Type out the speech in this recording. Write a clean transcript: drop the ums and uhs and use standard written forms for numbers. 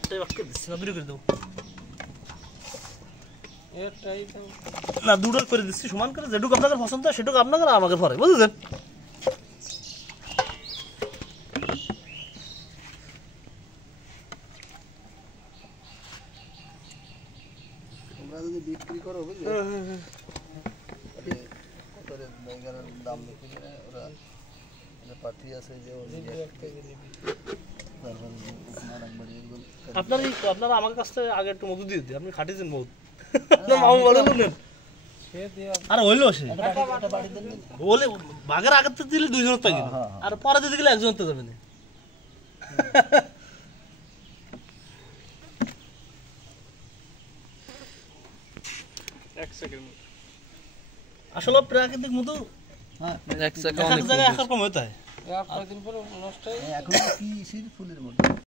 একটাই বাক্য দিচ্ছি না, দুটো করে দেবো এটাই তো না, দুটো করে দিচ্ছি সমান করে, যেটুকু আপনাদের পছন্দ হয় সেটুকু আপনাদের আর আমাকে পরে, বুঝেছেন? তোমরা যদি বিক্রি করো বুঝলে কতরে জায়গার দাম দেখে ওরা পার্টি আছে যে আপনারা আমার কাছ থেকে আগে একটু মধু দিয়ে দিই, আপনি খাটিয়েছেন বহুত মামু বলেন আর হইলো সে বলে বাঘের আগের থেকে দিলে দুইজনের পাই গেল, আর পরে দিতে গেলে একজনের তো যাবে না। আসলে প্রাকৃতিক মধু এক জায়গায় একরকম হতে হয়, দিন পরে নষ্ট এখন কি ফুলের মধ্যে